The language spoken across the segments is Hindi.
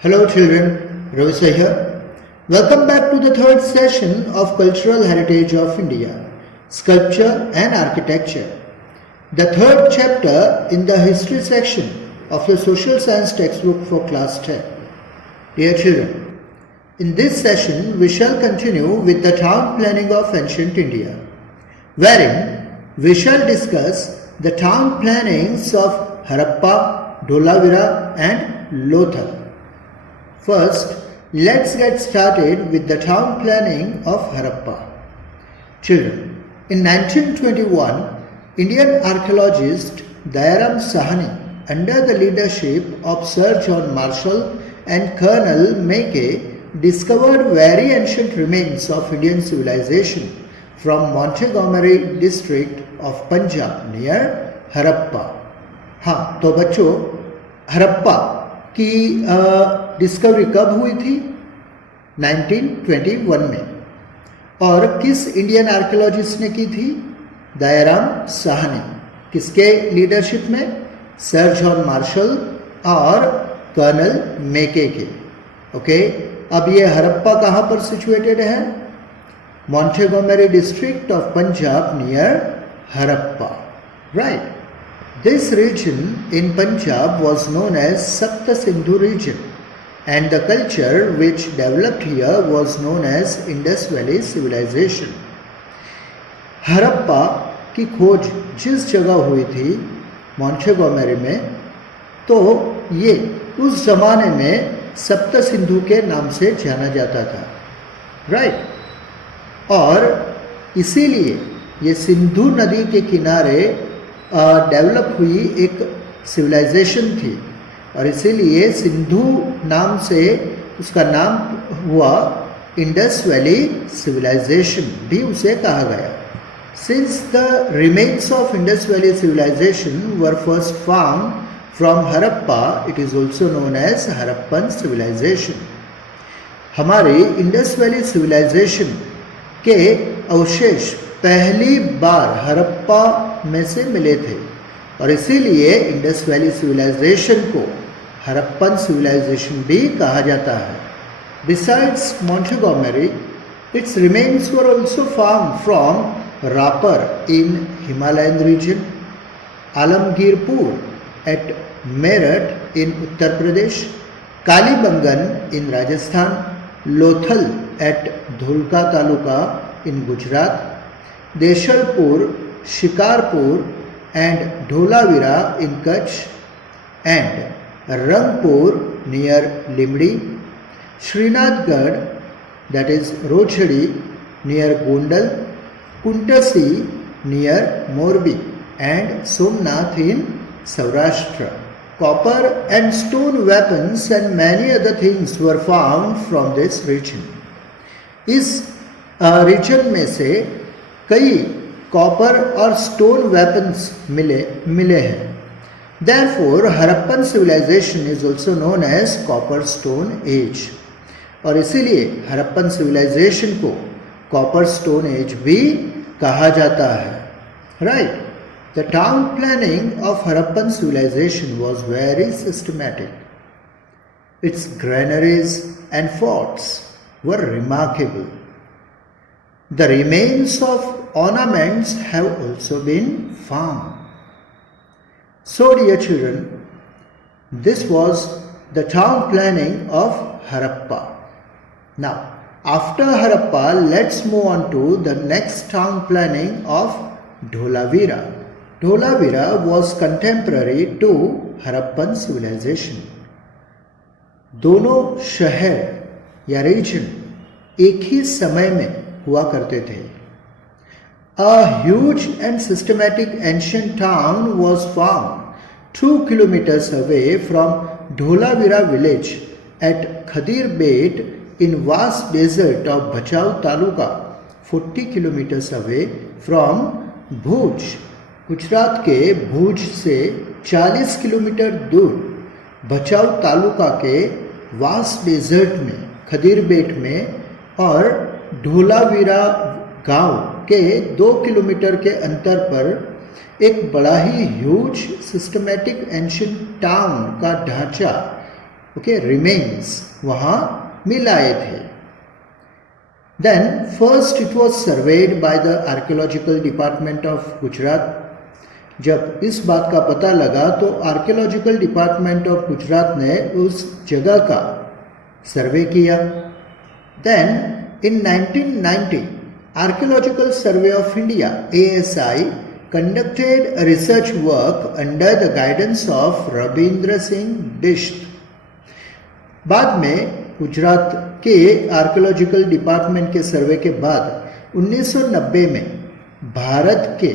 Hello children, Ravisa here. Welcome back to the third session of Cultural Heritage of India, Sculpture and Architecture. The third chapter in the history section of your social science textbook for class 10. Dear children, in this session we shall continue with the town planning of ancient India, wherein we shall discuss the town plannings of Harappa, Dholavira and Lothal. First, let's get started with the town planning of Harappa. Children, in 1921, Indian archaeologist Dayaram Sahani, under the leadership of Sir John Marshall and Colonel Mackay, discovered very ancient remains of Indian civilization from Montgomery district of Punjab near Harappa. हाँ, तो बच्चों, हरप्पा की डिस्कवरी कब हुई थी? 1921 में. और किस इंडियन आर्कियोलॉजिस्ट ने की थी? दयाराम साहनी. किसके लीडरशिप में? सर जॉन मार्शल और कर्नल मेके के. ओके, अब ये हरप्पा कहाँ पर सिचुएटेड है? Montgomery district of Punjab near Harappa. Right. This region in Punjab was known as Sapta Sindhu region, and the culture which developed here was known as Indus Valley civilization. Harappa की खोज जिस जगह हुई थी मॉन्टेगोमेरी में, तो ये उस जमाने में सप्त सिंधु के नाम से जाना जाता था. राइट. और इसीलिए ये सिंधु नदी के किनारे डेवलप हुई एक सिविलाइजेशन थी, और इसीलिए सिंधु नाम से उसका नाम हुआ इंडस वैली सिविलाइजेशन भी उसे कहा गया. Since the remains of Indus valley civilization were first found from Harappa, it is also known as Harappan civilization. हमारी इंडस वैली सिविलाइजेशन के अवशेष पहली बार हरप्पा में से मिले थे, और इसीलिए इंडस वैली सिविलाइजेशन को हरप्पन सिविलाइजेशन भी कहा जाता है. Besides Montgomery, its remains were also found from Rapar in Himalayan region, Alamgirpur at Meerut in Uttar Pradesh, Kalibangan in Rajasthan, Lothal at Dhulka Taluka in Gujarat, Deshalpur, Shikarpur and Dholavira in Kutch, and Rangpur near Limdi, Srinathgarh, that is Rochadi near Gondal, Kuntasi near Morbi, and Somnath in Saurashtra. Copper and stone weapons and many other things were found from this region. इस रीजन में से कई कॉपर और स्टोन वेपन्स मिले हैं. Therefore, Harappan civilization is also known as copper stone age, और इसीलिए हरप्पन सिविलाइजेशन को कॉपर स्टोन एज भी कहा जाता है. Right. The town planning of Harappan civilization was very systematic. Its granaries and forts were remarkable. The remains of ornaments have also been found. So dear children, this was the town planning of Harappa. Now, after Harappa, let's move on to the next town planning of Dholavira. Dholavira was contemporary to Harappan civilization. दोनों शहर या रीजन एक ही समय में हुआ करते थे. A huge and systematic ancient town was found 2 kilometers away from Dholavira village at Khadir Bet in vast desert of Bachau Taluka, 40 kilometers away from Bhuj. Gujarat के भुज से 40 किलोमीटर दूर बचाव तालुका के वास्ट डेजर्ट में खदीर बेट में और ढोलावीरा गांव के 2 किलोमीटर के अंतर पर एक बड़ा ही ह्यूज सिस्टमैटिक एंशिएंट टाउन का ढांचा ओके, रिमेन्स वहाँ मिल आए थे. Then first it was surveyed by the archaeological department of Gujarat. जब इस बात का पता लगा तो आर्कियोलॉजिकल डिपार्टमेंट ऑफ गुजरात ने उस जगह का सर्वे किया. Then in 1990 archaeological survey of India ASI conducted a research work under the guidance of Ravindra Singh Bisht. बाद में गुजरात के आर्कियोलॉजिकल डिपार्टमेंट के सर्वे के बाद 1990 में भारत के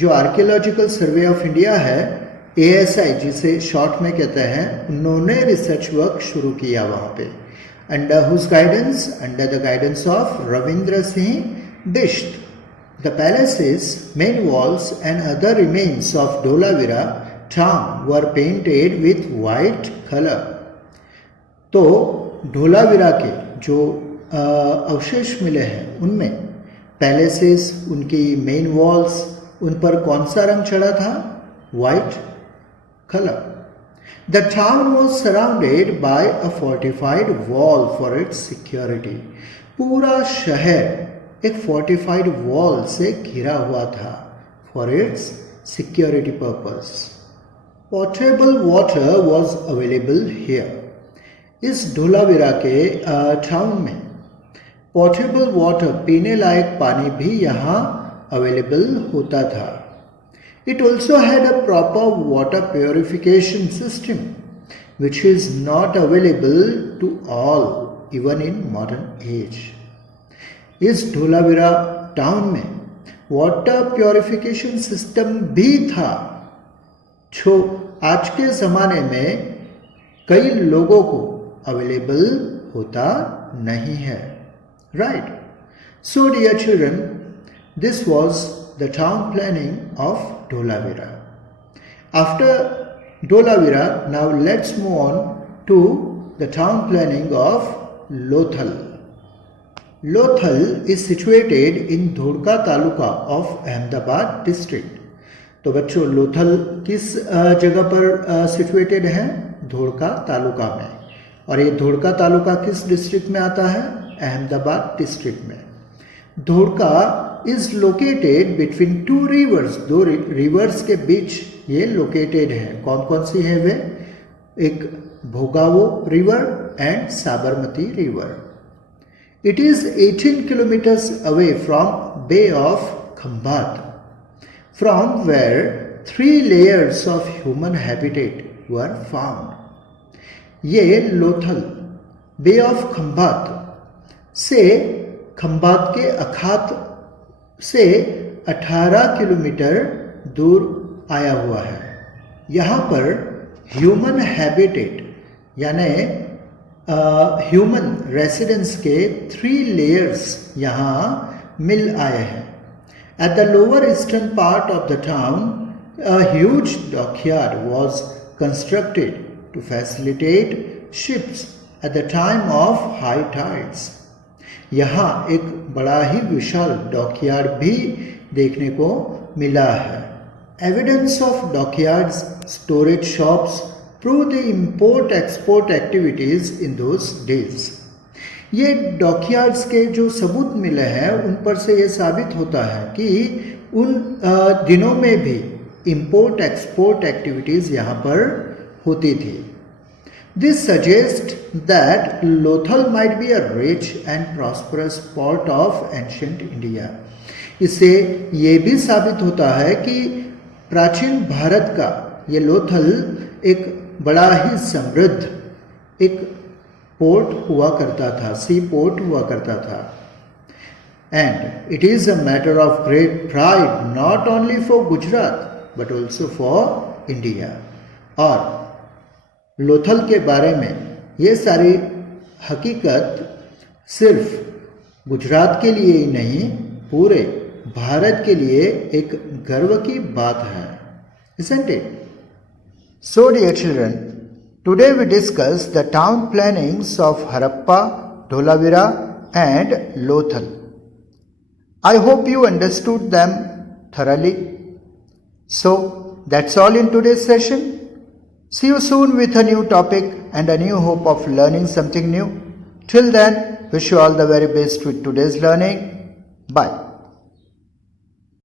जो आर्कियोलॉजिकल सर्वे ऑफ इंडिया है ASI जिसे शॉर्ट में कहते हैं, उन्होंने रिसर्च वर्क शुरू किया वहाँ पे. Under whose guidance, under the guidance of Ravindra Singh Bisht. The palace's main walls and other remains of Dholavira town were painted with white color. तो ढोलावीरा के जो अवशेष मिले हैं उनमें पैलेसेस, उनकी मेन वॉल्स, उन पर कौन सा रंग चढ़ा था? White colour. The town was surrounded by a fortified wall for its security. पूरा शहर एक फोर्टिफाइड वॉल से घिरा हुआ था for its security purpose. Portable water was available here. इस ढोलावीरा के टाउन में पोर्टेबल वाटर, पीने लायक पानी भी यहाँ अवेलेबल होता था. It also had a proper water purification system which is not available to all even in modern age. इस ढोलावीरा टाउन में वाटर प्योरिफिकेशन सिस्टम भी था जो आज के ज़माने में कई लोगों को अवेलेबल होता नहीं है. Right. So dear children, this was the town planning of Dholavira. After Dholavira, now let's move on to the town planning of Lothal. Lothal is situated in Dholka taluka of Ahmedabad district. तो बच्चों, लोथल किस जगह पर सिचुएटेड है? धोड़का तालुका में. और ये धोड़का तालुका किस डिस्ट्रिक्ट में आता है? अहमदाबाद डिस्ट्रिक्ट में. Dholka is located between two rivers. दो रिवर्स के बीच ये लोकेटेड है. कौन कौन सी है वे? एक Bhogavo river and Sabarmati river. It is 18 kilometers away from Bay of Khambat, from where 3 layers of human habitat were found. ये लोथल बे ऑफ खंबात से, खंबात के अखात से 18 किलोमीटर दूर आया हुआ है. यहाँ पर ह्यूमन हैबिटेट यानी ह्यूमन रेसिडेंस के 3 लेयर्स यहाँ मिल आए हैं. At the lower eastern part of the town a huge dockyard was constructed to facilitate ships at the time of high tides. यहाँ एक बड़ा ही विशाल डॉकयार्ड भी देखने को मिला है. Evidence of dockyards, storage shops prove the import-export activities in those days. ये डॉकयार्ड्स के जो सबूत मिले हैं उन पर से ये साबित होता है कि उन दिनों में भी import एक्सपोर्ट एक्टिविटीज़ यहाँ पर होती थी. This suggests that Lothal might be a rich and prosperous port of ancient India. इससे ये भी साबित होता है कि प्राचीन भारत का ये लोथल एक बड़ा ही समृद्ध एक पोर्ट हुआ करता था, सी पोर्ट हुआ करता था. And it is a matter of great pride not only for Gujarat but also for India. और लोथल के बारे में ये सारी हकीकत सिर्फ गुजरात के लिए ही नहीं, पूरे भारत के लिए एक गर्व की बात है. Isn't it? So dear children, today we discuss the town plannings of Harappa, Dholavira and Lothal. I hope you understood them thoroughly. So that's all in today's session. See you soon with a new topic and a new hope of learning something new. Till then, wish you all the very best with today's learning. Bye.